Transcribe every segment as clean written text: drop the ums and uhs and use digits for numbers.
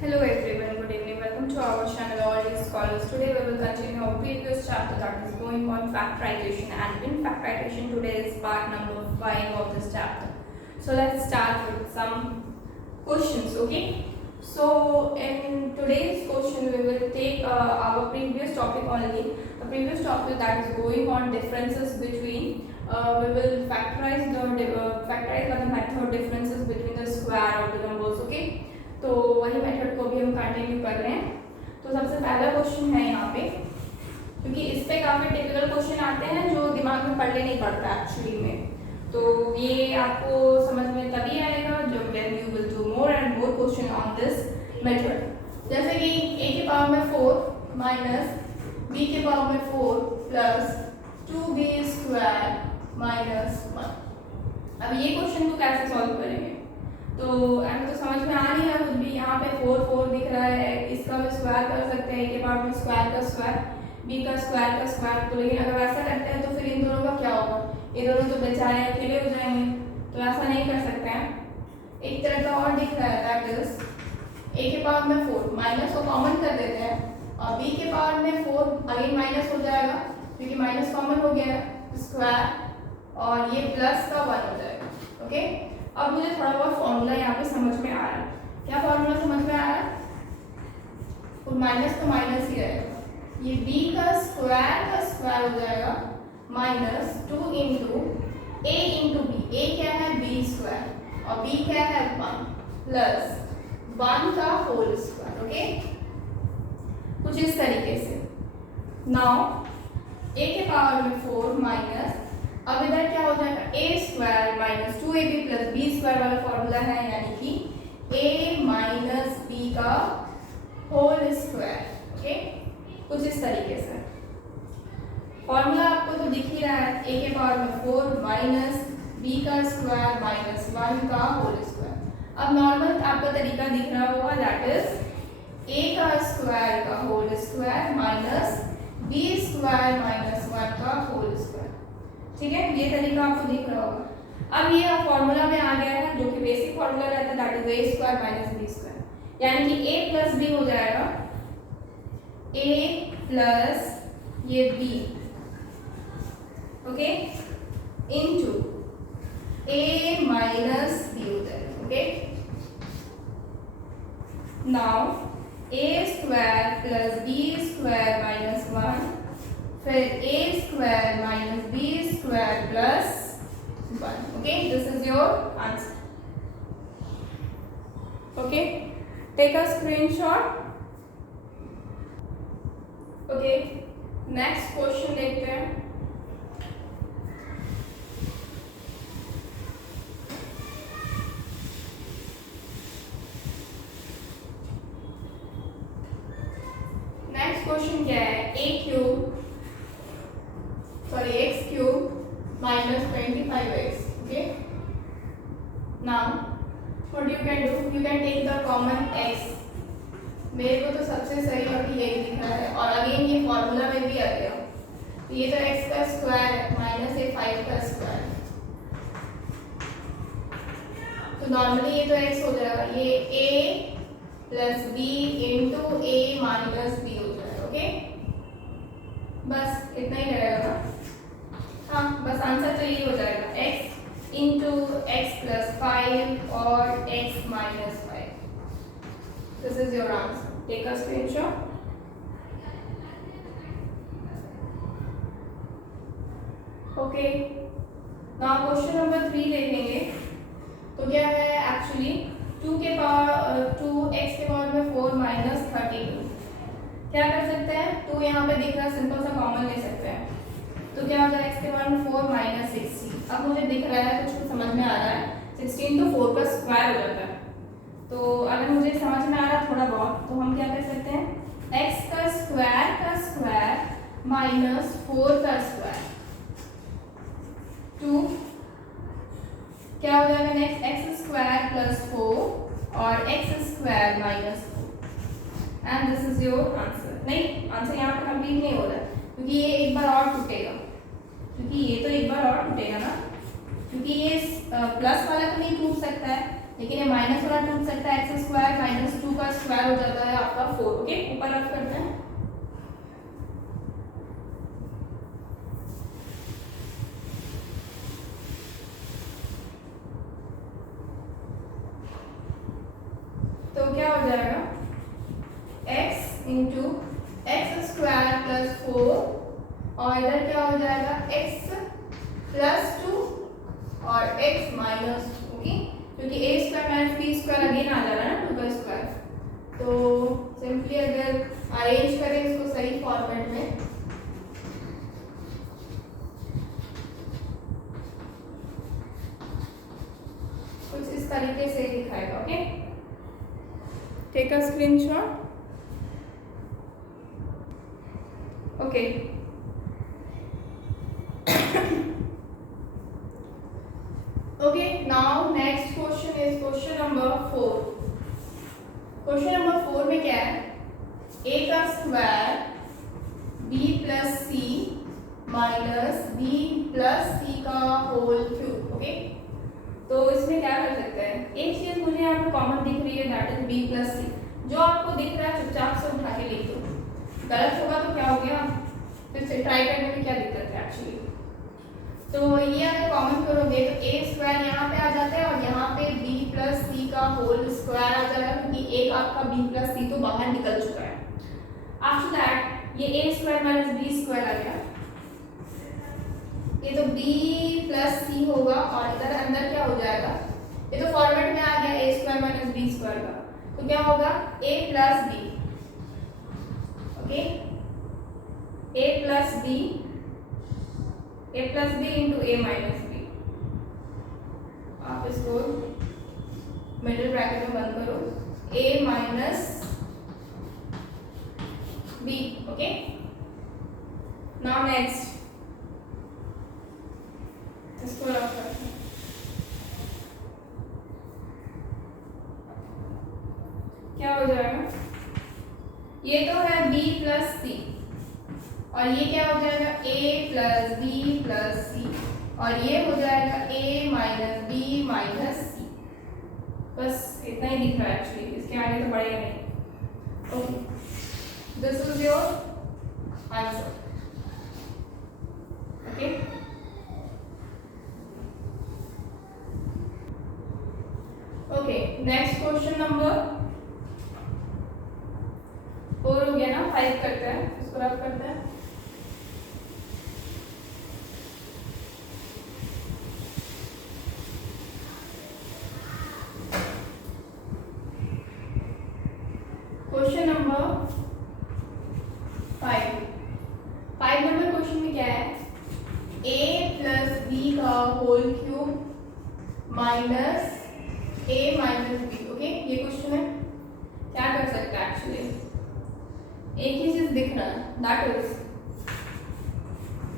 Hello everyone, good evening. Welcome to our channel All These Scholars. Today we will continue our previous chapter that is going on factorization, and in factorization today is part number 5 of this chapter. So let's start with some questions, okay? So in today's question we will take our previous topic only. The previous topic that is going on differences between we will factorize the method differences between the square of the numbers, okay? तो वही method को भी हम continue कर रहे हैं। तो सबसे पहला क्वेश्चन है यहाँ पे, क्योंकि इस पे काफ़ी टिपिकल क्वेश्चन आते हैं जो दिमाग में पढ़ने नहीं पड़ता एक्चुअली में। तो ये आपको समझ में तभी आएगा जब when you will do more and more question on this method. जैसे कि a के पावर में 4 माइनस b के पावर में 4 प्लस 2b स्क्वायर माइनस 1। अब ये क्वेश्चन को कैसे सॉल्व करेंगे? तो हमें तो समझ में आ नहीं रहा कुछ भी। यहाँ पे 4 4 दिख रहा है, इसका भी स्क्वायर कर सकते हैं, के पावर में स्क्वायर का स्क्वायर, बी का स्क्वायर। तो लेकिन अगर वैसा करते हैं तो फिर इन दोनों का क्या होगा? ये दोनों तो बेचारे अकेले हो जाएंगे, तो ऐसा नहीं कर सकते हैं। एक तरह का और दिख रहा है, दैट इज ए के पावर में 4 माइनस को कॉमन कर देते हैं और बी के पावर में 4 अगेन माइनस हो जाएगा क्योंकि माइनस कॉमन हो गया है स्क्वायर, और ये प्लस का 1 हो जाएगा। ओके, अब मुझे थोड़ा बहुत फॉर्मूला यहाँ पे समझ में आ रहा है। क्या फॉर्मूला समझ में आ रहा है? और माइनस तो माइनस ही रहेगा, ये b का स्क्वायर हो जाएगा minus 2 into a into B. a क्या है? b स्क्वायर, और b क्या है? 1 प्लस 1 का होल स्क्वायर। ओके, कुछ इस तरीके से। नाउ a के पावर में 4 माइनस, अब इधर क्या हो जाएगा? a square minus 2ab plus b square वाला फॉर्मूला है, यानी कि a माइनस b का होल स्क्वायर। ओके, कुछ इस तरीके से फॉर्मूला आपको तो दिख ही रहा है। a के पावर में 4 माइनस b का स्क्वायर माइनस 1 का होल स्क्वायर। अब नॉर्मल आपको तरीका दिख रहा होगा, दैट इज a का स्क्वायर का whole square minus b square minus 1 का होल स्क्वायर। ठीक है, ये तरीका आपको दिख रहा होगा। अब ये फॉर्मूला में आ गया है जो कि बेसिक फॉर्मूला रहता है, that is a square minus b square, यानी कि a प्लस b हो जाएगा a प्लस ये b, okay, into a minus b हो जाएगा। Okay, now a square plus b square minus 1, फिर a square minus b square plus 1। Okay, this is your answer. Okay, take a screenshot. Okay, next question देखते हैं। Next question क्या है? x cube minus 25x. Okay, now what you can do, you can take the common x। मेरे को तो सबसे सही अभी यही दिख रहा है, और अगेन ये फॉर्मूला में भी आ गया। तो ये तो x का स्क्वायर है माइनस ए 5 का स्क्वायर, तो नॉर्मली ये तो x हो जाएगा, ये a plus b into a minus b हो जाएगा। ओके, बस इतना ही रहेगा ना। हाँ, बस आंसर तो यही हो जाएगा, x इंटू एक्स प्लस 5 और x minus 5। This is your answer. Take a screenshot. Okay, now question number 3 देखेंगे। तो क्या है एक्चुअली 2x के पावर में 4 माइनस 32। क्या कर सकते हैं? 2 यहाँ पे दिख रहा है, सिंपल सा कॉमन ले सकते हैं। तो क्या हो जाएगा? x के पावर में 4 माइनस 16। अब मुझे दिख रहा है, कुछ समझ में आ रहा है, 16 तो 4 का स्क्वायर हो जाता है। तो अगर मुझे समझ में आ रहा है थोड़ा बहुत, तो हम क्या कर सकते हैं? x का स्क्वायर माइनस 4 का स्क्वायर, 2 क्या हो जाएगा नेक्स्ट? x स्क्वायर प्लस 4 और x square minus 4, and this is your answer. नहीं, आंसर यहाँ पे कंप्लीट नहीं हो रहा है क्योंकि ये एक बार और टूटेगा, क्योंकि ये तो एक बार और टूटेगा ना, क्योंकि ये प्लस वाला तो नहीं टूट सकता है, लेकिन ये माइनस वाला टूट सकता है, एक्स स्क्वायर माइनस 2 का स्क्वायर हो जाता है आपका 4। ओके, ऊपर रफ करते हैं। तो क्या हो जाएगा, x into x square plus 4 और इधर क्या हो जाएगा x प्लस 2 और x माइनस 2। ओके, क्योंकि a square minus b square again आ जा रहा है ना 2 का स्क्वायर। तो सिंपली अगर अरेंज करें इसको सही फॉर्मेट में, कुछ इस तरीके से दिखाएगा। Okay, take a screenshot. Okay, okay, now next question is question number 4। Question number 4 में क्या है, a का square b plus C minus b plus C का होल क्यूब। ओके, तो इसमें क्या कर सकते हैं, एक चीज मुझे यहाँ पे कॉमन दिख रही है, दैट इज b प्लस सी। जो आपको दिख रहा है चुपचाप से उठा के लिख दो, गलत होगा तो क्या हो गया, फिर से ट्राई करने में क्या दिक्कत है एक्चुअली। तो ये अगर कॉमन करोगे तो a स्क्वायर यहाँ पे आ जाता है और यहाँ पे b प्लस सी का होल स्क्वायर आ जाएगा, क्योंकि एक आपका b प्लस सी तो बाहर निकल चुका है। आफ्टर दैट ये a square minus b square आ गया, ये तो b प्लस सी होगा और इधर अंदर क्या हो जाएगा, ये तो फॉर्मेट में आ गया a square minus b square का, तो क्या होगा a plus b। Okay, a plus b into a minus b. आप इसको मिडिल ब्रैकेट में बंद करो, a minus b. Okay, now next इसको रख करते हैं। क्या हो जाएगा, ये तो है b प्लस सी और ये क्या हो जाएगा a प्लस बी प्लस सी और ये हो जाएगा a माइनस बी माइनस सी। बस इतना ही दिख रहा है एक्चुअली, इसके आगे तो बढ़ेगा नहीं। Okay, this is your answer. Okay, okay, next question number 4 हो गया ना, 5 करते हैं, इसको रफ करते हैं। क्वेश्चन नंबर 5 नंबर क्वेश्चन में क्या है, a प्लस बी का whole cube minus a minus b. Okay, ये क्वेश्चन है, क्या कर सकते हैं एक्चुअली, एक ही चीज दिख रहा है, दैट इज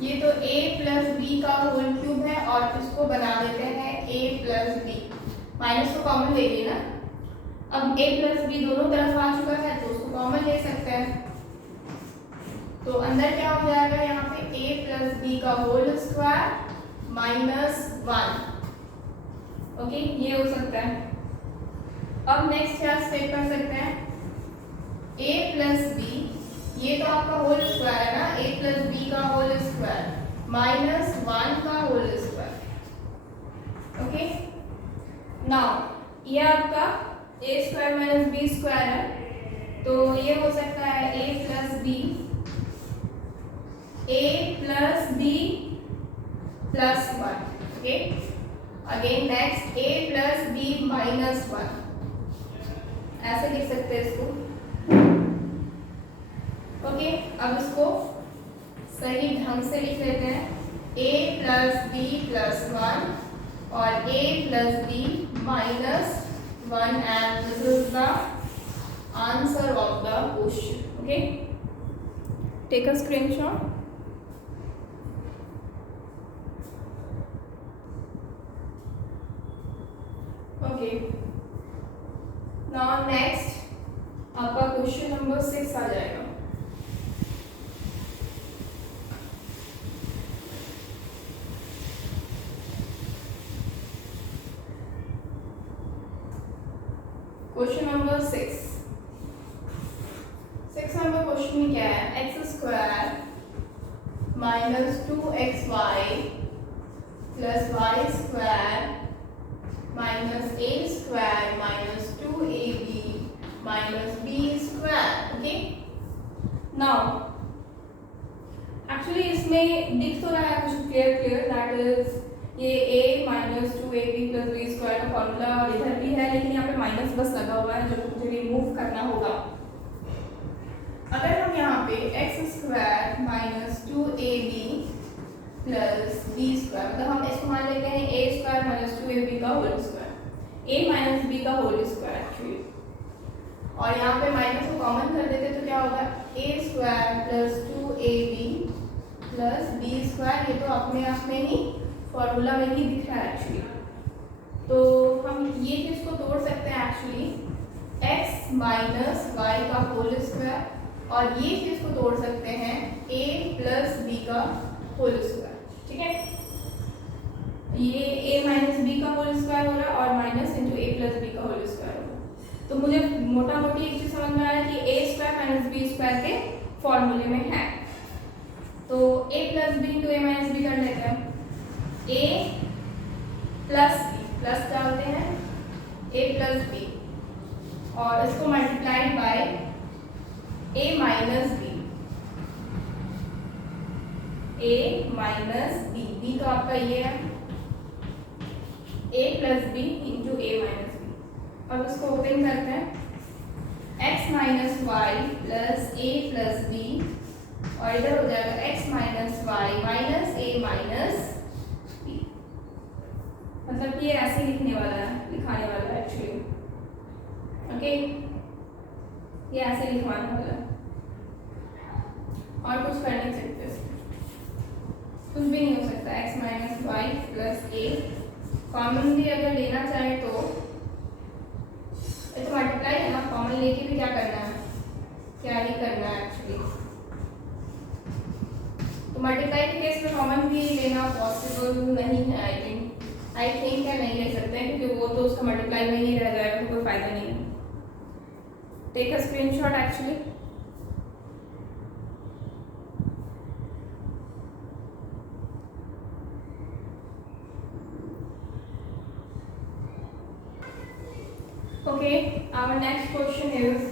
ये तो a प्लस बी का होल क्यूब है और इसको बना देते हैं a प्लस बी, माइनस तो कॉमन ले लिए ना। अब a प्लस बी दोनों तरफ आ चुका है तो उसको कॉमन ले सकते हैं, तो अंदर क्या हो जाएगा, यहाँ पे a प्लस बी का होल स्क्वायर माइनस 1। ओके, ये हो सकता है। अब नेक्स्ट क्या स्टेप कर सकते हैं, a प्लस बी, ये तो आपका होल स्क्वायर है ना, a प्लस बी का होल स्क्वायर माइनस 1 का होल स्क्वायर। ओके, नाउ ये आपका a square minus b square है, तो ये हो सकता है a plus b plus 1। Okay, again next a plus b minus 1, ऐसे लिख सकते हैं इसको। ओके, अब इसको सही ढंग से लिख लेते हैं, a प्लस बी प्लस 1 और a plus b minus 1 and this is the answer of the question. Okay, take a screenshot. Okay, now next आपका क्वेश्चन नंबर 6 आ जाएगा। क्वेश्चन नंबर 6 नंबर क्वेश्चन में क्या है, x square minus 2xy plus y square minus a square minus 2ab minus b square. Okay, now actually इसमें दिख तो रहा है कुछ क्लियर दैट इज ये a minus 2ab plus b square का फॉर्मूला इधर भी है, लेकिन यहाँ पे माइनस बस लगा हुआ है जो मुझे रिमूव करना होगा। अगर हम यहाँ पे x square minus 2ab plus b square, मतलब हम इसको मान लेते हैं a स्क्वायर माइनस 2ab का whole square, a minus b का होल स्क्वायर एक्चुअली, और यहाँ पे माइनस को कॉमन कर देते तो क्या होगा, a square plus 2ab plus b square. ये तो अपने आप में ही फॉर्मूला में ही दिख रहा है एक्चुअली, तो हम ये चीज़ को तोड़ सकते हैं एक्चुअली, x माइनस वाई का होल स्क्वायर, और ये चीज़ को तोड़ सकते हैं a प्लस बी का होल स्क्वायर। ठीक है, ये a माइनस बी का होल स्क्वायर हो रहा है और minus into a plus b का होल स्क्वायर हो रहा। तो मुझे मोटा मोटी एक चीज़ समझ में आ रहा है कि a square minus b square के फॉर्मूले में है, तो a plus b into a minus b कर लेते हैं, a प्लस बी, प्लस डालते हैं a प्लस बी और इसको multiplied by a minus b, a minus b, b का आपका ये है a plus b into a minus b. अब इसको ओपन करते हैं, x minus y plus a plus b, और इधर हो जाएगा x minus y minus a minus b. मतलब ये ऐसे लिखने वाला है, लिखाने वाला है एक्चुअली। ओके, ये ऐसे लिखवाने वाला है और कुछ कर नहीं सकते, कुछ भी नहीं हो सकता। x माइनस वाई प्लस ए कॉमन भी अगर लेना चाहे तो मल्टीप्लाई है ना, कॉमन लेके भी क्या करना है, क्या ही करना है एक्चुअली। तो मल्टीप्लाई के केस में कॉमन भी लेना पॉसिबल नहीं है, आई थिंक है, नहीं ले सकते हैं क्योंकि वो तो उसका मल्टीप्लाई में ही रह जाएगा, तो कोई फायदा नहीं है। Take a screenshot actually. Okay, our next question is,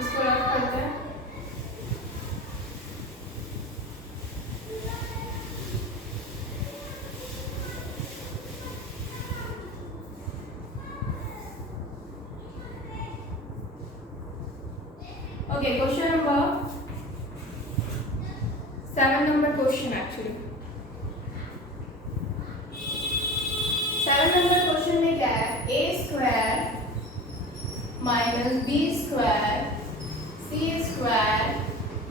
इसको रख करते हैं। Okay, question number 7 number question actually। 7 नंबर क्वेश्चन में क्या है, a square minus b square c square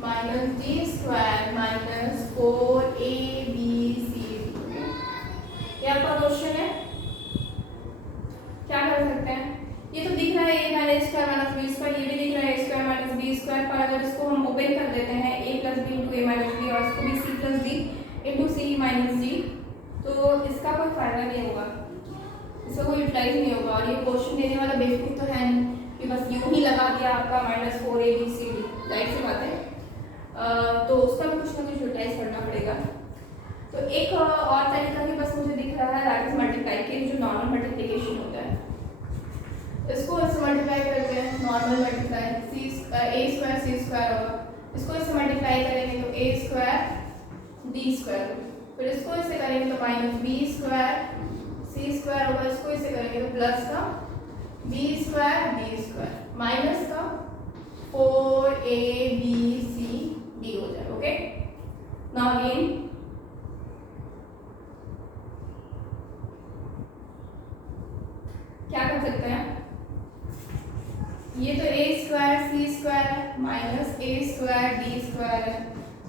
minus d square minus 4abc। ये आपका क्वेश्चन है, क्या कर सकते हैं, ये तो दिख रहा है a minus square minus b square, ये भी दिख रहा है a square minus b square, पर अगर इसको हम ओपन कर देते हैं a plus b into a minus b और इसको भी c plus d into c minus d, तो इसका कोई फायदा नहीं होगा, इसका कोई यूटिलाइज नहीं होगा। और ये क्वेश्चन देने वाला बेवकूफ़ तो है नहीं कि बस यूँ ही लगा दिया आपका माइनस 4abcd, राइट से बात है, तो उसका भी कुछ ना कुछ यूटिलाइज करना पड़ेगा। तो एक और तरीका भी बस मुझे दिख रहा है, दैट इज मल्टीप्लाई के जो नॉर्मल मल्टीप्लिकेशन होता है, इसको इससे मल्टीप्लाई करते हैं, normal multiply a square c square होगा, इसको इससे मल्टीप्लाई करेंगे तो a स्क्वायर डी स्क्वायर, फिर इसको इससे करेंगे तो minus b square c square होगा, इसको इससे करेंगे तो प्लस का b square d square minus का 4abcd हो जाएगा। ओके, नाउ अगेन क्या कर सकते हैं, ये तो a स्क्वायर सी स्क्वायर है minus a square d square है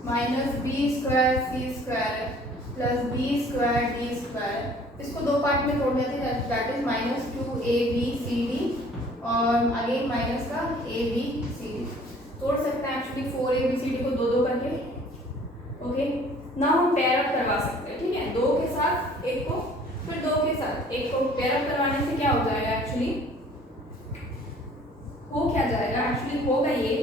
minus b square c square है plus b square d square, इसको दो पार्ट में तोड़ देते हैं, दैट इज माइनस 2abcd और अगेन माइनस का abcd तोड़ सकते हैं एक्चुअली 4abcd को दो दो करके। ओके, ना हम पेयर अप करवा सकते हैं, ठीक है, दो के साथ एक को फिर दो के साथ, एक को पेयर अप करवाने से क्या हो जाएगा एक्चुअली, हो क्या जाएगा एक्चुअली, होगा ये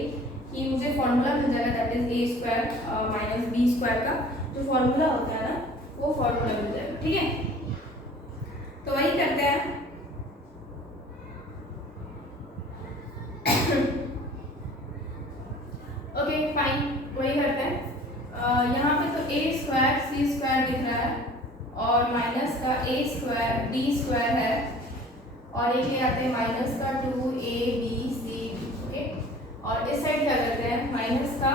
कि मुझे फॉर्मूला मिल जाएगा that is a square minus b square का जो फॉर्मूला होता है ना वो फॉर्मूला मिल जाएगा। ठीक है, तो वही करते हैं। ओके फाइन, वही करते हैं। यहाँ पे तो ए स्क्वायर सी स्क्वायर दिख रहा है और माइनस का ए स्क्वायर डी स्क्वायर है और एक ले आते हैं माइनस का 2ab c d। ओके, और इस साइड क्या करते हैं माइनस का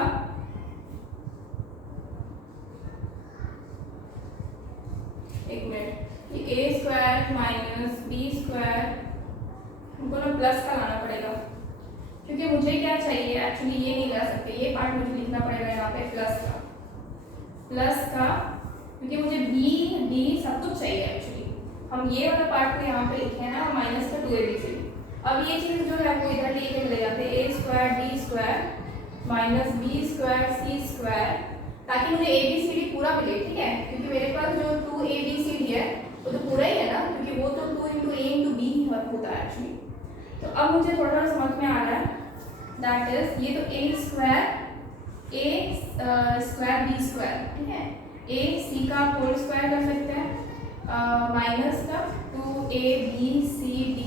एक मिनट कि ए स्क्वायर माइनस बी स्क्वायर हमको ना प्लस का लाना पड़ेगा क्योंकि मुझे क्या चाहिए एक्चुअली ये नहीं ला सकते, ये पार्ट मुझे लिखना पड़ेगा यहाँ पे प्लस का क्योंकि मुझे बी डी सब कुछ चाहिए एक्चुअली। हम ये वाला पार्ट तो यहाँ पे लिखे हैं और माइनस का 2abc। अब ये चीज़ जो है वो इधर लेके चले जाते हैं a square d square minus b square c square ताकि मुझे ए बी सी डी पूरा मिले। ठीक है, क्योंकि मेरे पास जो 2abc है वो तो पूरा ही है ना, क्योंकि वो तो 2 इंटू ए इंटू बी होता है एक्चुअली। तो अब मुझे थोड़ा समझ में आ रहा है दैट इज ये तो ए स्क्वायर बी स्क्वायर। ठीक है, ए सी का होल स्क्वायर कर सकते हैं माइनस का 2abcd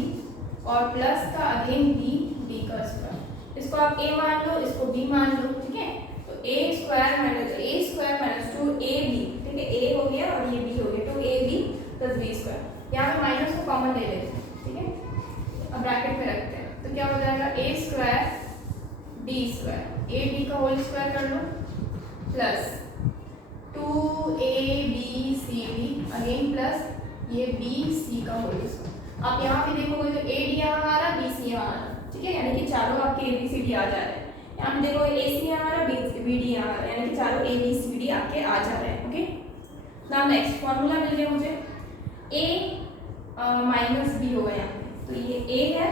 और प्लस का अगेन b d का स्क्वायर। इसको आप a मान लो, इसको b मान लो। ठीक है, तो a स्क्वायर माइनस 2ab। ठीक है, a हो गया और ये b हो गया 2ab प्लस b स्क्वायर। यहाँ पे माइनस को कॉमन ले लेते हैं। ठीक है, अब ब्रैकेट में रखते हैं तो क्या हो जाएगा a square d square a d का होल स्क्वायर कर लो प्लस 2abcd अगेन प्लस ये bc का होल स्क्वायर। आप यहाँ पे देखोगे तो ad यहाँ आ रहा bc यहाँ आ रहा। ठीक है, यानी कि चारों आपके abcd आ जा रहे हैं। यहाँ पे देखो ac यहाँ आ रहा bd यहाँ आ रहा है, यानी कि चारों abcd आपके आ जा रहे हैं। ओके, नाउ नेक्स्ट फॉर्मूला मिल गया मुझे a माइनस बी होगा यहाँ पे, तो ये a है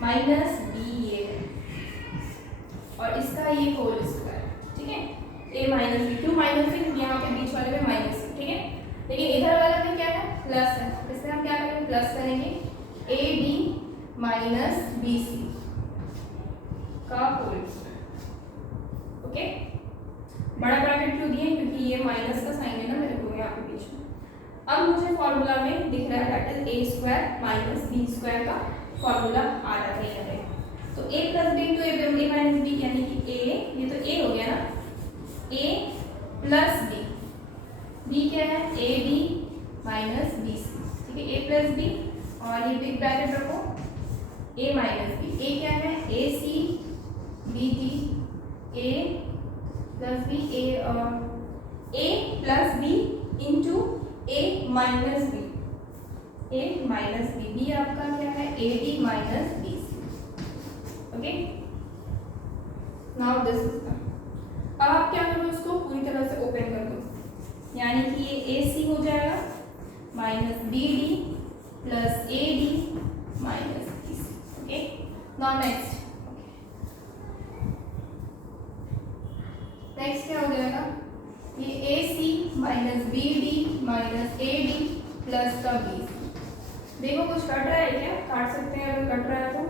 माइनस बी ये है और इसका ये होल स्क्वायर। ठीक है, a माइनस बी, क्यों माइनस है क्योंकि यहाँ पे बीच वाले में माइनस है। ठीक है, लेकिन इधर वाला में क्या है प्लस है, इससे हम क्या करेंगे प्लस करेंगे a d minus b c का होल स्क्वायर। ओके, बड़ा ब्रैकेट क्यों दिए क्योंकि ये माइनस का साइन है ना मेरे को यहाँ पे बीच में। अब मुझे फॉर्मूला में दिख रहा है that is a square minus b square का फॉर्मूला आ रहा है यहाँ पे। तो a प्लस बी तो ए माइनस बी यानी कि a, ये तो a हो गया ना, a प्लस बी, b क्या है a b minus b c. ठीक है, a प्लस बी और ये बिग ब्रैकेट रखो a माइनस बी। a क्या है a c b d a plus b a plus b into a minus b, a minus b, b आपका क्या है a d minus b c. Okay, now this is the, अब आप क्या करो इसको पूरी तरह से ओपन कर दो, यानी कि ये ए सी हो जाएगा minus b d plus a d minus b c. Okay, now next क्या हो जाएगा, ये a c minus b d minus a d plus का बी सी। देखो कुछ कट रहा है क्या, काट सकते हैं अगर कट रहा है तो।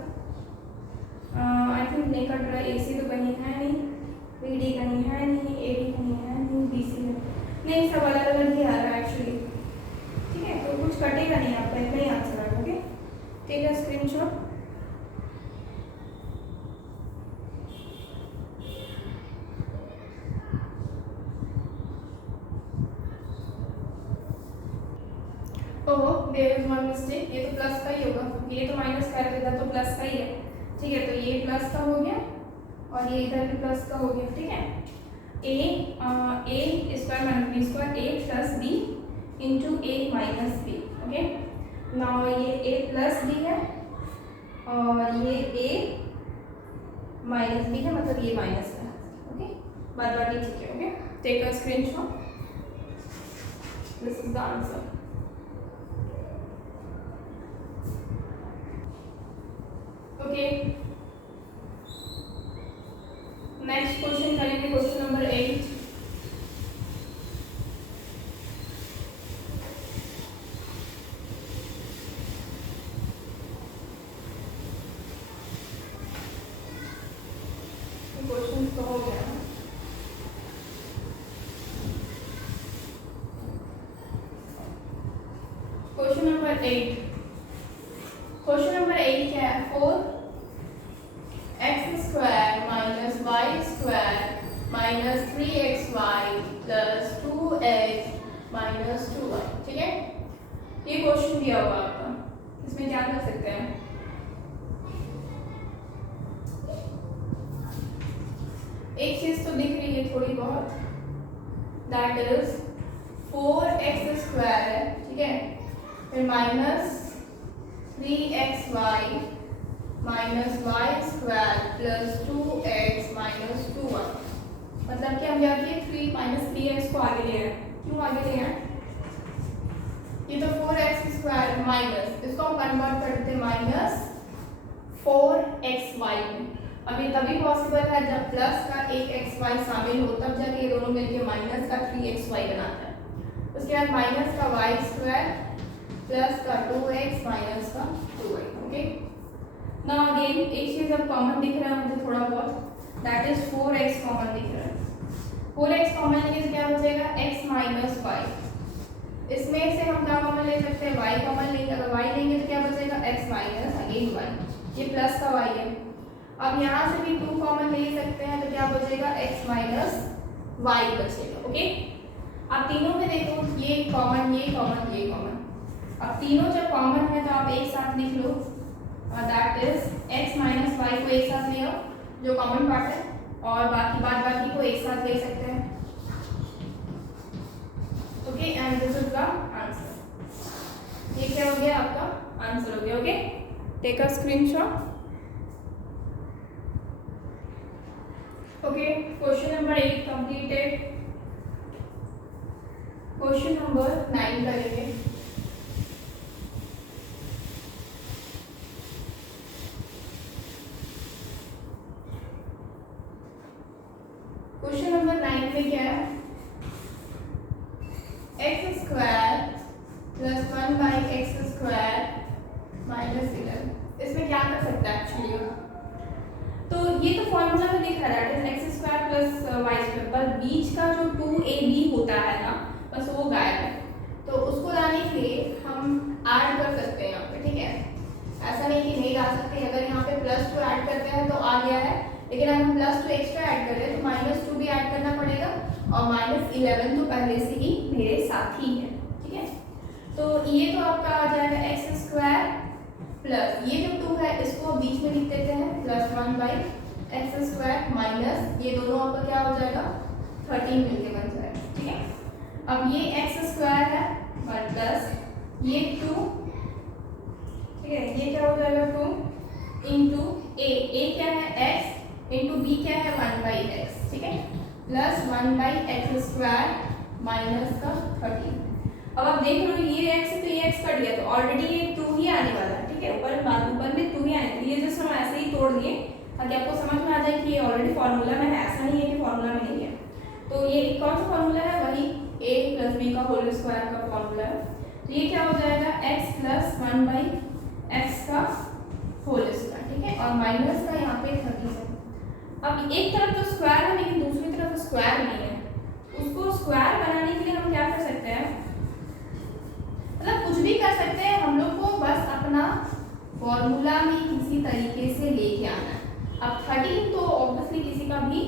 आई थिंक नहीं कट रहा है, ए सी तो कहीं है नहीं, बी डी कहीं है नहीं, ए डी कहीं है नहीं, बी सी नहीं, सब अलग अलग ही आ रहा है एक्चुअली। ठीक है, तो कुछ कटेगा नहीं आपका, इतना ही आंसर है। Okay, take a screenshot. ओहो, देयर इज वन मिस्टेक, ये तो प्लस का ही होगा, ये तो माइनस कर देता तो प्लस का ही है। ठीक है, तो ये प्लस का हो गया और ये इधर भी प्लस का हो गया। ठीक है, ए square minus b square a plus b into a minus b. Okay, now ये ए प्लस बी है और ये ए माइनस बी है, मतलब ये माइनस है। ओके, बात बाकी ठीक है। Okay, take a screenshot, this is the answer. Okay, next question करेंगे, क्वेश्चन नंबर 8। तो हो गया। क्वेश्चन नंबर 8, क्वेश्चन नंबर 8 क्या है, 4x square minus y square minus 3xy plus 2x minus 2y। ठीक है, ये क्वेश्चन दिया हुआ आपका, इसमें क्या कर सकते हैं, एक चीज तो दिख रही है थोड़ी बहुत, दैट इज 4x स्क्वायर है, ठीक है, फिर minus 3xy minus y square plus 2x minus 2y। मतलब कि हम यहाँ पे 3 माइनस 3x को आगे ले रहे हैं। क्यों आगे ले रहे हैं, ये तो 4x स्क्वायर माइनस, इसको हम कन्वर्ट कर देते हैं माइनस 4xy में। अब ये तभी पॉसिबल है जब प्लस का एक xy शामिल हो, तब जाके ये दोनों मिलके माइनस का 3xy बनाता है। उसके बाद माइनस का वाई स्क्वायर प्लस का 2x माइनस का 2y। ओके, नाउ अगेन एक चीज अब कॉमन दिख रहा है मुझे थोड़ा बहुत, दैट इज 4x कॉमन दिख रहा है। 4x कॉमन लेंगे तो क्या बचेगा, x माइनस वाई। इसमें से हम क्या कॉमन ले सकते हैं, y कॉमन लेंगे, अगर y लेंगे तो क्या बचेगा, x माइनस अगेन y, ये प्लस का y है। अब यहाँ से भी 2 कॉमन ले सकते हैं तो क्या बचेगा, x माइनस y बचेगा। ओके, अब तीनों में देखो, ये कॉमन, ये कॉमन, ये कॉमन। अब तीनों जब कॉमन है तो आप एक साथ लिख लो, that is x minus y को एक साथ ले आओ जो कॉमन पार्ट है, और बाकी बाकी को एक साथ ले सकते हैं। Okay, and this is the answer. ये क्या हो गया, आपका आंसर हो गया। Okay, take a screenshot. Okay, question number 8 completed. Question number 9 करेंगे। क्वेश्चन नंबर 9 में क्या है, x square plus 1 by x square minus 11। इसमें क्या कर सकता है एक्चुअली, तो ये तो फॉर्मूला में दिख रहा है, that is x square plus y square, पर बीच का जो 2ab होता है ना, बस वो गायब है। तो उसको लाने के लिए हम ऐड कर सकते हैं यहाँ पे, ठीक है, ऐसा नहीं कि नहीं ला सकते। अगर यहाँ पे +2 ऐड करते हैं तो आ गया है, लेकिन अगर हम +2 एक्स्ट्रा ऐड कर रहे हैं तो -2 भी ऐड करना पड़ेगा, और -11 तो पहले से ही मेरे साथ ही है। ठीक है, तो ये तो आपका आ जाएगा एक्स स्क्वायर प्लस ये जो 2 है इसको बीच में लिख देते हैं, plus 1 by x square minus ये दोनों आपका क्या हो जाएगा, 13 मिलके बन जाएगा। ठीक है, अब ये एक्स स्क्वायर है प्लस ये 2, ठीक है, ये क्या हो जाएगा 2 इंटू ए क्या है x इंटू बी क्या है 1 बाई एक्स। ठीक है, plus 1 by x square minus का 13। अब आप देख लो ये x से तो ये x कट गया, तो ऑलरेडी ये 2 ही आने वाला है। ठीक है, ऊपर में 2 ही आने, ये जस्ट हम ऐसे ही तोड़ दिए ताकि आपको समझ में आ जाए कि ये ऑलरेडी फॉर्मूला में है, ऐसा नहीं है कि फॉर्मूला में नहीं है। तो ये कौन सा फॉर्मूला है, वही a प्लस बी का होल स्क्वायर का फॉर्मूला है। तो ये क्या हो जाएगा x प्लस 1 बाई एक्स का होल स्क्वायर। ठीक है, और माइनस का यहाँ पे 37। अब एक तरफ तो स्क्वायर है लेकिन दूसरी तरफ स्क्वायर नहीं है, उसको स्क्वायर बनाने के लिए हम क्या कर सकते हैं, मतलब कुछ भी कर सकते हैं, हम लोग को बस अपना फॉर्मूला में किसी तरीके से लेके आना है। अब 13 तो ऑब्वियसली किसी का भी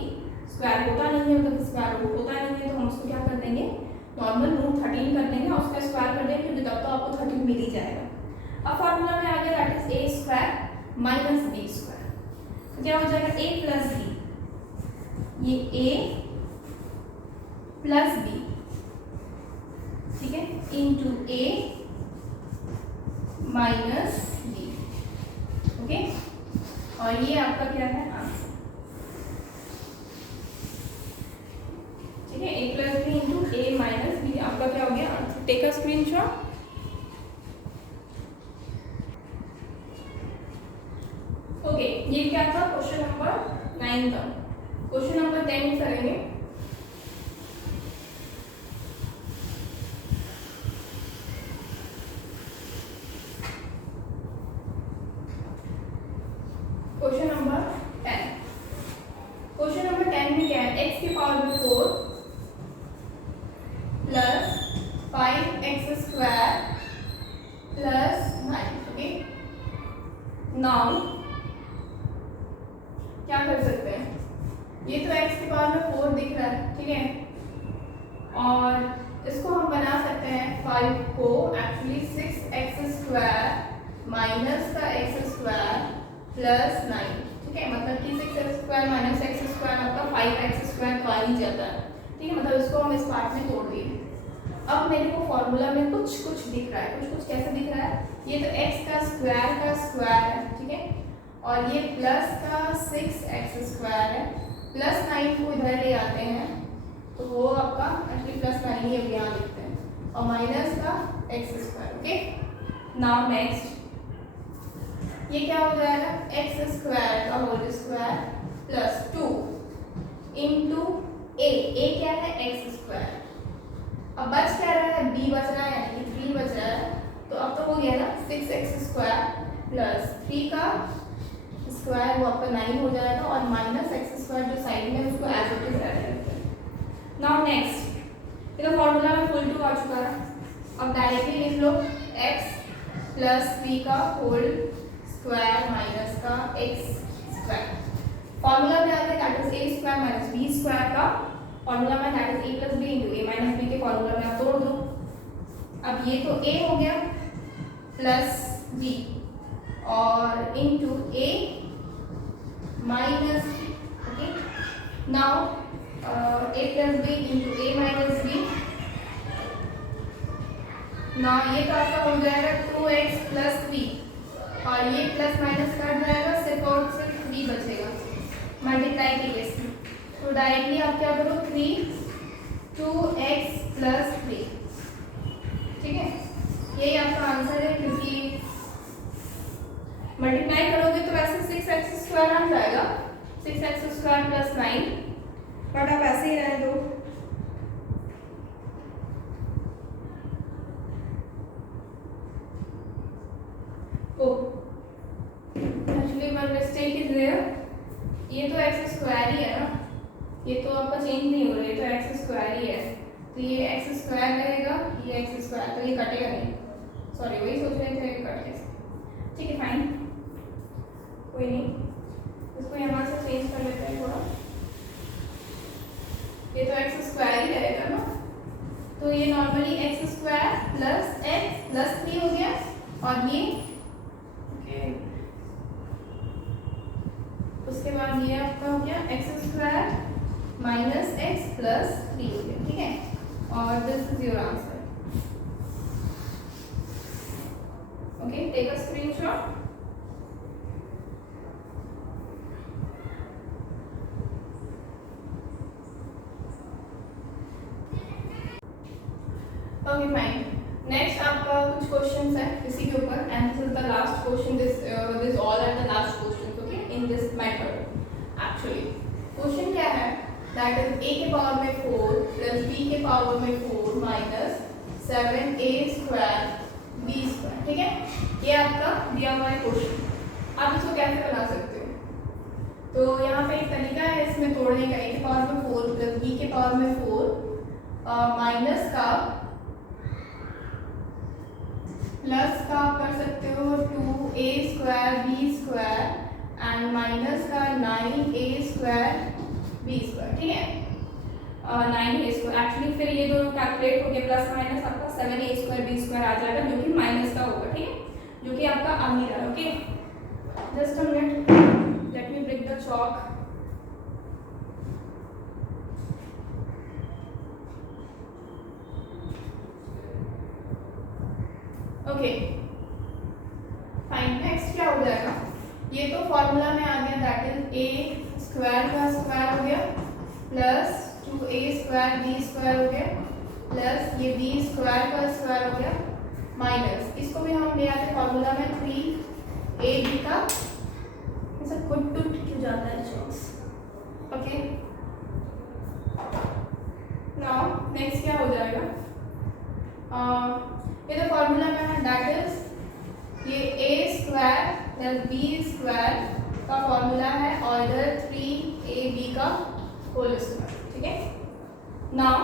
स्क्वायर होता नहीं है, मतलब स्क्वायर रूट होता नहीं है, तो हम उसको क्या कर देंगे, नॉर्मल रूट 13 कर देंगे और उसका स्क्वायर कर देंगे, क्योंकि तब तो आपको 13 मिल ही जाएगा। अब फॉर्मूला में आ गया that is a square minus b square, तो क्या हो जाएगा a प्लस बी, ये a प्लस बी, ठीक है, into a minus b. Okay, और ये आपका क्या है आंसर। ठीक है, a plus b into a minus b आपका क्या हो गया answer. Take a screenshot. Okay, ये क्या था क्वेश्चन नंबर 9 था। क्वेश्चन नंबर 10 करेंगे। क्वेश्चन नंबर 10 नाउ क्या कर सकते हैं, ये तो x की पावर में 4 दिख रहा है, ठीक है, और इसको हम बना सकते हैं 5 को एक्चुअली 6x² माइनस का x² प्लस 9, ठीक है, मतलब कि 6x² माइनस x² आपका 5x² का ही जाता है, ठीक है, मतलब इसको हम इस पार्ट में तोड़ दिए। अब मेरे को फॉर्मूला में कुछ कुछ दिख रहा है, कुछ कुछ कैसे दिख रहा है, ये तो x का स्क्वायर है, ठीक है, और ये प्लस का 6x² है, प्लस 9 को इधर ले आते हैं तो वो आपका एक्चुअली प्लस 9 ही अब यहाँ लिखते हैं, और माइनस का x², ओके। नाउ नेक्स्ट ये क्या हो जाएगा, x² का whole square plus 2 into a क्या है x², अब बच क्या रहा है, b बच रहा है, यानी कि 3 बच रहा है, तो अब तो हो गया ना 6x² प्लस 3 का स्क्वायर वो आपका 9 हो जाएगा, और माइनस x² जो साइड में उसको एज इट इज रख देते हैं। नाउ नेक्स्ट ये तो फॉर्मूला में फुल 2 आ चुका है, अब डायरेक्टली लिख लो x प्लस 3 का होल स्क्वायर माइनस का x², फॉर्मूला में आता है that is a² minus b² का फॉर्मूला में that is a plus b into a minus b के फॉर्मूला में आप तोड़ दो। अब ये तो a हो गया प्लस b और into a minus b, okay. Now a plus b into a minus b, now ये तो आपका हो जाएगा 2x प्लस 3 और ये प्लस माइनस कट जाएगा, सिर्फ और सिर्फ 3 बचेगा मल्टीप्लाई के केस में, तो डायरेक्टली आप क्या करो 2x प्लस 3, ठीक है, यही आपका आंसर है, क्योंकि मल्टीप्लाई करोगे तो वैसे 6x² आ जाएगा, 6x² प्लस 9, बट आप ऐसे ही रहने दो, actually one mistake is there, ये तो x² ही है ना, ये तो आपका चेंज नहीं हो रहा है, तो x² ही है, तो ये x² रहेगा, ये x², तो ये कटेगा नहीं, सॉरी वही सोच रहे थे कट कैसे, ठीक है फाइन, कोई नहीं, इसको यहाँ से चेंज कर लेते हैं थोड़ा, ये तो x² ही रहेगा ना, तो ये normally x² plus x plus 3 हो गया, और ये ओके, उसके बाद ये आपका हो गया x² माइनस x प्लस 3 हो गया, ठीक है, और this is your answer, okay, take a screenshot. Okay fine, next आपका कुछ क्वेश्चंस है इसी के ऊपर, and this is the last question, this all are the last questions, okay, in this method. Actually question क्या है, दैट इज a के power में 4 प्लस b के पावर में 4 माइनस 7a² b², ठीक है, ये आपका दिया हुआ है क्वेश्चन। आप इसको कैसे बना सकते हो, तो यहाँ पे एक तरीका है इसमें तोड़ने का, a के पावर में 4 प्लस b के पावर में 4 माइनस का प्लस का आप कर सकते हो 2a² b² एंड माइनस का 9a² b², ठीक है, 9a², एक्चुअली फिर ये दोनों कैलकुलेट हो गया, प्लस माइनस आपका 7a² b² आ जाएगा, जो कि माइनस का होगा, ठीक है, जो कि आपका आ नहीं रहा, okay, just a minute, let me break the chalk. Okay fine, next क्या हो जाएगा, ये तो फॉर्मूला में आ गया, दैट इज a² का स्क्वायर हो गया प्लस 2a² b² हो गया प्लस ये b² का स्क्वायर हो गया माइनस, इसको भी हम ले आते फॉर्मूला में 3ab का, ऐसा कुट टूट क्यों जाता है चॉक्स, ओके। नाउ नेक्स्ट क्या हो जाएगा, ये तो फॉर्मूला में है, दैट इज ये a² प्लस b² का फॉर्मूला है, और इधर 3ab का होल स्क्वायर, ठीक है। नाउ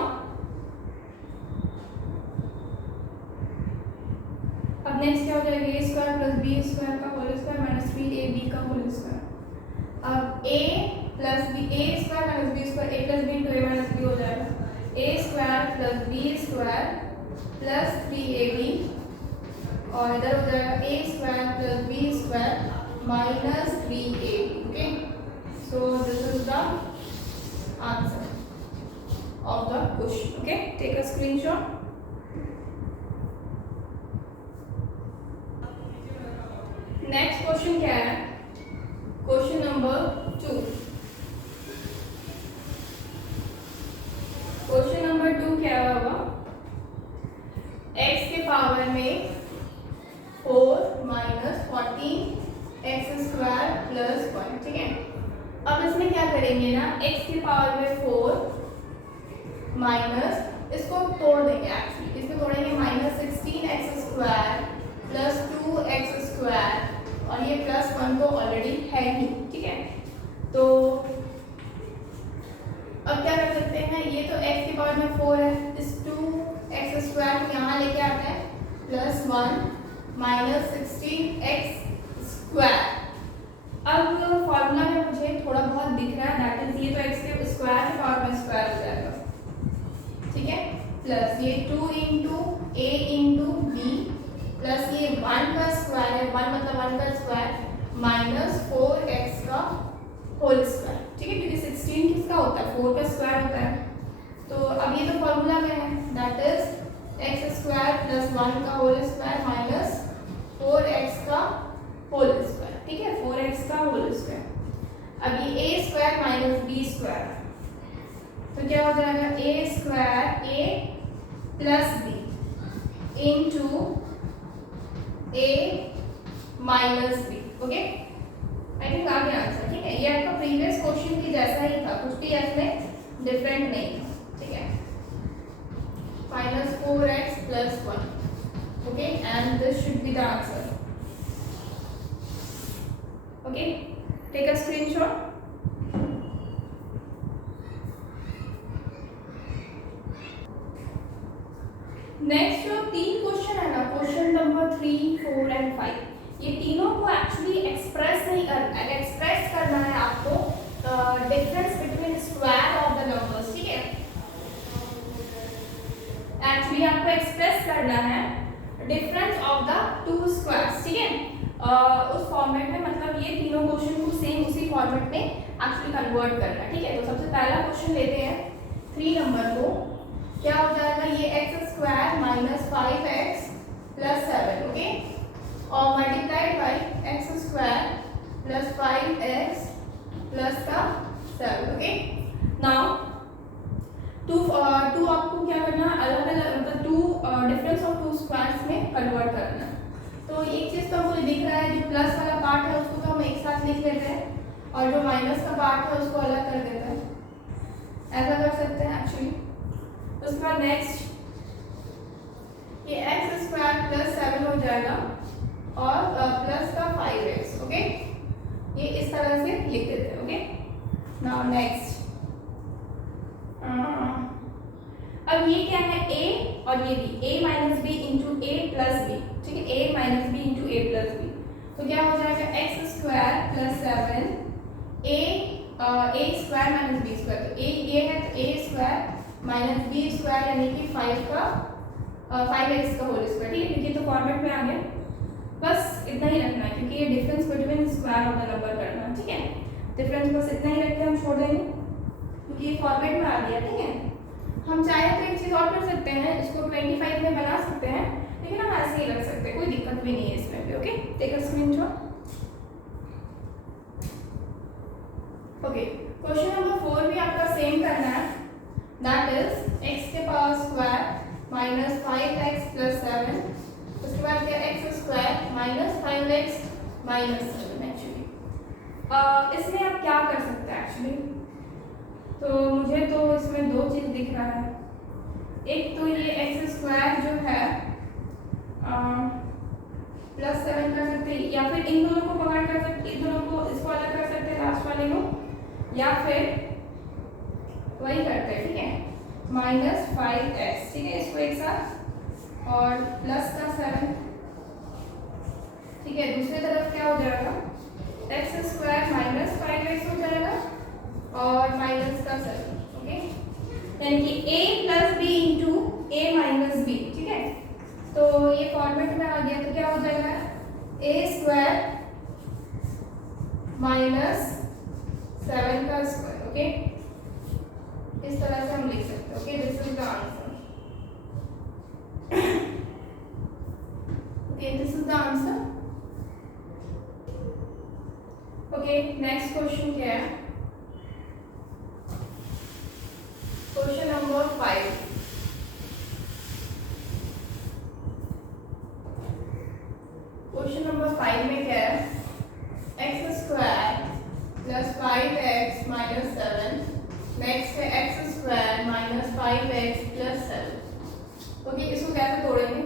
अब नेक्स्ट क्या हो जाएगा, a square plus b square का होल स्क्वायर माइनस 3ab का होल स्क्वायर। अब a plus b, a square minus b square, a plus b into a minus b हो जाएगा, a square plus b square plus 3ab और इधर हो जाएगा a square plus b square minus 3ab। Okay, so this is the answer of the question. Okay, take a screenshot. Next question क्या है, question number 2। Question number 2 क्या होगा, x के power में 4 माइनस 14 एक्स स्क्वायर प्लस 1। ठीक है, अब इसमें क्या करेंगे ना, x के पावर में 4 माइनस, इसको तोड़ देंगे, एक्चुअली इसको तोड़ेंगे, minus 16 x square plus 2 x square और ये प्लस 1 तो ऑलरेडी है ही। ठीक है, तो अब क्या कर सकते हैं, ये तो x के पावर में 4 है, इस 2 एक्स स्क्वायर को यहाँ लेके आते हैं, प्लस 1 माइनस 16 एक्स स्क्वायर। अब फॉर्मूला में मुझे थोड़ा बहुत दिख रहा है, दैट इज ये तो x के स्क्वायर के पावर में स्क्वायर हो जाएगा। ठीक है, प्लस ये 2 इंटू ए इंटू बी प्लस ये 1 का स्क्वायर है, 1 मतलब 1 का स्क्वायर माइनस 4x का होल स्क्वायर। ठीक है, क्योंकि 16 किसका होता है, 4 का स्क्वायर होता है। तो अब ये तो फॉर्मूला में है, that is x square plus 1 का होल स्क्वायर माइनस 4x का होल स्क्वायर। ठीक है, 4x का होल स्क्वायर। अब ये a square minus b square, तो क्या हो जाएगा, a square a plus b into a minus b. Okay, I think आ गया आंसर। ठीक है, ये आपका प्रीवियस क्वेश्चन की जैसा ही था, कुछ भी इसमें डिफरेंट नहीं था। ठीक है, minus 4x plus 1। Okay, and this should be the answer. Okay, take a screenshot. Next जो 3 क्वेश्चन है ना, क्वेश्चन नंबर 3, 4 एंड 5, ये तीनों को एक्चुअली एक्सप्रेस करना है आपको, difference between square of the numbers. ठीक है, एक्चुअली आपको एक्सप्रेस करना है डिफरेंस ऑफ द 2 स्क्वायर्स। ठीक है, उस फॉर्मेट में, मतलब ये तीनों क्वेश्चन को सेम उसी फॉर्मेट में एक्चुअली कन्वर्ट करना है। ठीक है, तो सबसे पहला क्वेश्चन लेते हैं 3 नंबर को। क्या हो जाएगा, ये x square minus 5x plus 7। Okay, और multiplied by x square plus 5x plus का 7। ओके, नाउ टू आपको क्या करना है, अलग अलग, मतलब 2 डिफरेंस ऑफ 2 स्क्वायर्स में कन्वर्ट करना है। तो एक चीज़ तो मुझे दिख रहा है, जो प्लस वाला पार्ट है उसको तो हम एक साथ लिख लेते हैं और जो माइनस का पार्ट है उसको अलग कर देते हैं, ऐसा कर सकते हैं एक्चुअली। उसके बाद नेक्स्ट ये एक्स स्क्वायर प्लस 7 हो जाएगा और प्लस का 5x। ओके, ये इस तरह से लिख देते हैं। ओके, नाउ नेक्स्ट, अब ये क्या है, a और ये b, a minus b into a plus b. ठीक है, a minus b into a plus b, तो क्या हो जाएगा, x square plus 7 a square minus b square. तो ये है तो a square minus b square यानी कि 5x का होल स्क्वायर। ठीक है, क्योंकि तो फॉर्मेट में आ गया, बस इतना ही रखना है क्योंकि ये difference between square of the number करना है। ठीक है, डिफरेंस बस इतना ही रख के हम छोड़ देंगे क्योंकि ये फॉर्मेट में आ गया। ठीक है, हम चाहे तो एक चीज़ और कर सकते हैं, इसको 25 में बना सकते हैं, लेकिन हम ऐसे ही रख सकते हैं, कोई दिक्कत भी नहीं है इसमें भी। Okay, take a screenshot. Okay, question number 4 भी आपका सेम करना है, दैट इज एक्स के power square minus 5x plus 7। उसके बाद क्या, x square minus 5x minus 7। Actually इसमें आप क्या कर सकते हैं एक्चुअली, तो मुझे तो इसमें 2 चीज़ दिख रहा है। एक तो ये एक्स स्क्वायर जो है प्लस 7 कर सकते हैं, या फिर इन दोनों को पकड़ कर सकते, इन दोनों को इसको अलग कर सकते हैं लास्ट वाले को, या फिर वही करते हैं। ठीक है, माइनस 5x। ठीक है, इसको एक साथ और प्लस का 7 ठीक है, दूसरी तरफ क्या हो जाएगा, एक्स स्क्वायर माइनस 5x हो जाएगा और माइनस का 7, ओके, यानी कि a plus b into a minus b, ठीक है। तो ये फॉर्मेट में आ गया तो क्या हो जाएगा, a स्क्वायर माइनस 7 का स्क्वायर, ओके, इस तरह से हम लिख सकते हैं, okay, this is the answer, okay, this is the answer, okay. Next question क्या है, क्वेश्चन नंबर 5, क्वेश्चन नंबर 5 में क्या है, x square plus 5x minus 7, next है x square minus 5x plus 7, okay. इसको कैसे तोड़ेंगे,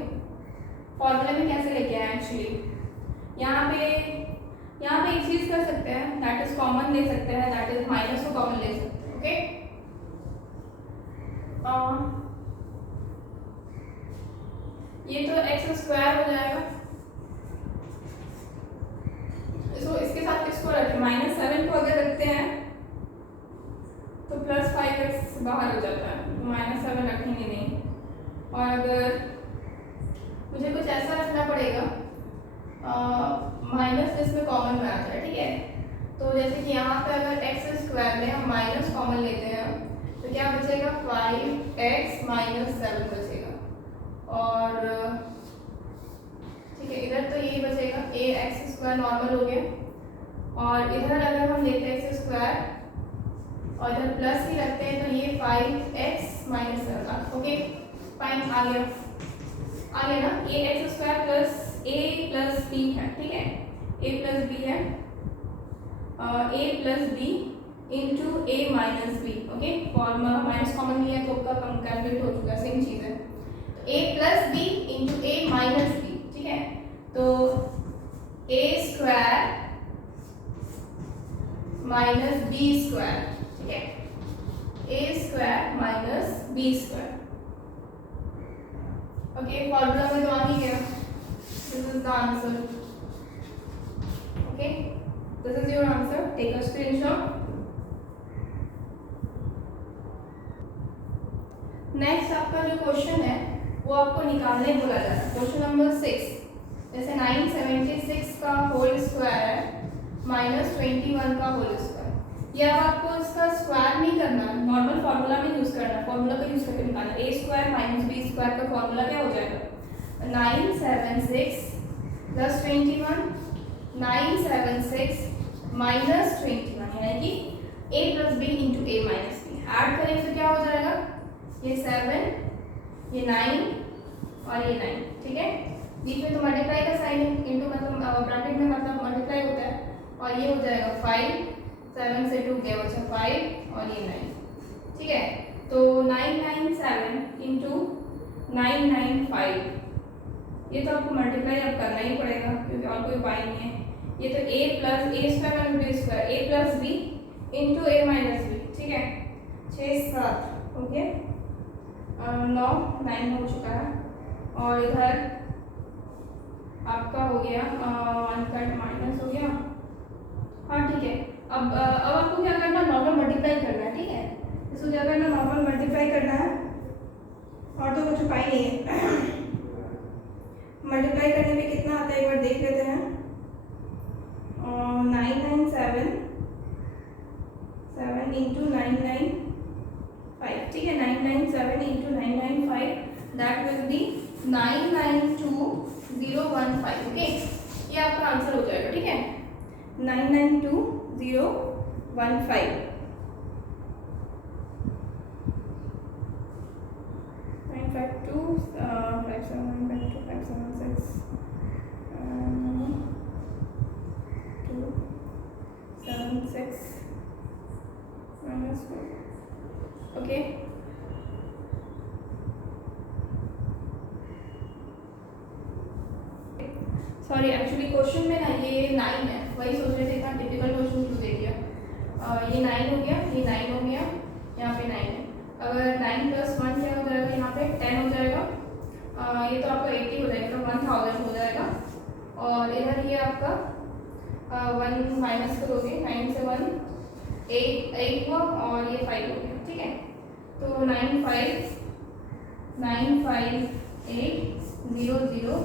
फॉर्मूले में कैसे लेके आए, एक्चुअली यहाँ पे एक चीज कर सकते हैं, दैट इज कॉमन ले सकते हैं, दैट इज माइनस को कॉमन ले सकते हैं, ओके। ये तो एक्स स्क्वायर हो जाएगा, इसको इसके साथ किसको रखें, माइनस 7 को अगर रखते हैं तो प्लस 5x बाहर हो जाता है, तो माइनस 7 रखेंगे नहीं, और अगर मुझे कुछ ऐसा रखना पड़ेगा माइनस जिसमें कॉमन में आ जाए, ठीक है। तो जैसे कि यहाँ पे अगर एक्स स्क्वायर में हम माइनस कॉमन लेते हैं तो क्या बचेगा, 5x माइनस 7 बचेगा, और ठीक है, इधर तो यही बचेगा, a एक्स स्क्वायर नॉर्मल हो गया, और इधर अगर हम लेते हैं एक्स स्क्वायर और इधर प्लस ही रखते हैं तो ये 5x माइनस 7, ओके, फाइन, आ गया ना, ये x square plus a plus b है, ठीक है, a प्लस बी है, a plus b into a minus b, okay, formula minus common लिया तो आपका कैलकुलेट हो चुका है, सेम चीज है, तो a plus b into a minus b, ठीक है, तो a square minus b square, ठीक है, a square minus b square, okay, formula में तो आ ही गया, this is the answer, okay, this is your answer, take a screenshot. Next आपका जो क्वेश्चन है वो आपको निकालने बोला जा रहा है, क्वेश्चन नंबर 6, जैसे 976 का होल स्क्वायर है माइनस 21 का होल स्क्वायर, ये अब आपको इसका स्क्वायर नहीं करना, नॉर्मल फार्मूला में यूज करना, फार्मूला का यूज करके निकालना, a square minus b square का फार्मूला क्या हो जाएगा, 976 प्लस 21, 976 माइनस 21, यानी कि a plus b into a minus b, add करेंगे तो क्या हो जाएगा, ये 7, ये 9 और ये 9, ठीक है, बीच में तो मल्टीप्लाई का साइन है, इंटू मतलब ब्रैकेट में मतलब मल्टीप्लाई होता है, और ये हो जाएगा 5, 7 से 2 गया बचा 5 और ये 9, ठीक है, तो 997 इंटू 995, ये तो आपको मल्टीप्लाई अब करना ही पड़ेगा क्योंकि और कोई उपाय नहीं है, ये तो a plus a square minus b square, a plus b into a minus b, ठीक है, 6 7, ओके, 9 9 हो चुका है, और इधर आपका हो गया 1 कट माइनस हो गया, हाँ ठीक है, अब आपको क्या करना, नॉर्मल मल्टीप्लाई करना है, ठीक है, इसको क्या करना, नॉर्मल मल्टीप्लाई करना है, और तो कुछ उपाय नहीं है, मल्टीप्लाई करने में कितना आता है एक बार देख लेते हैं, 997 7 इंटू 995, ठीक है, 997 into 995, that will be 992015, okay, ये आपका आंसर हो जाएगा, ठीक है, 992015, 952 579 576 276 minus 4, okay, sorry actually question में ना ये 9 है, वही सोच रहे थे इतना टिपिकल क्वेश्चन क्यों दे दिया, ये 9 हो गया, ये 9 हो गया, यहाँ पे 9 है, अगर 9 प्लस 1 क्या हो जाएगा, यहाँ पे 10 हो जाएगा, ये तो आपका 80 हो जाएगा, 1000 हो जाएगा, और इधर ये आपका 1 माइनस करोगे, 9 से 1 8 हुआ और ये 5 हो गया, ठीक है। तो 9 5 8 0 0,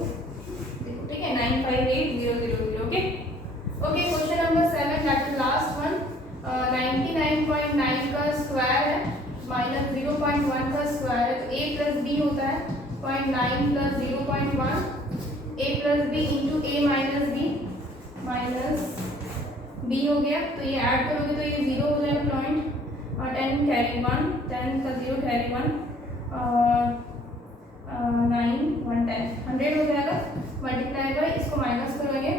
ठीक है, 9 5 8 0 0 0, okay. Okay, question number 7 that is last one. 99.9 का स्क्वायर है माइनस 0.1 का स्क्वायर है, तो a प्लस बी होता है 0.9 plus 0.1 a plus b into a minus b हो गया। तो ये ऐड करोगे तो ये 0 हो जाएगा पॉइंट और 10 कैरी 1, 10 का 0 कैरी 1 और 9 1 10 100 हो जाएगा। मल्टीप्लाई बाय इसको माइनस करोगे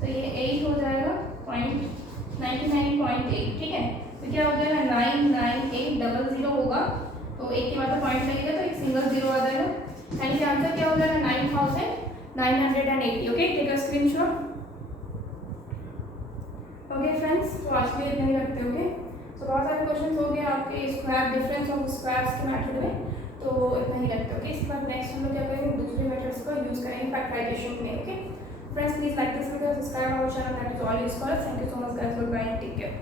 तो ये 8 हो जाएगा, 99.8, ठीक है। तो क्या हो जाएगा 99800 होगा, तो एक के बाद पॉइंट लगेगा तो एक सिंगल जीरो आ जाएगा, यानी कि आंसर क्या हो जाएगा 9980, okay. Take a screenshot. Okay friends, तो आज के लिए इतना ही रखते होगे। तो बहुत सारे क्वेश्चन हो गए आपके स्क्वायर डिफरेंस ऑफ स्क्वायर्स के मेथड में, तो इतना ही रखते होगे। इसके बाद नेक्स्ट हम लोग क्या करेंगे, दूसरे मेथड्स का यूज करेंगे फैक्टराइजेशन में, okay. Friends please like this video, subscribe our channel, that is all use for us. Thank you so much guys for watching, take care.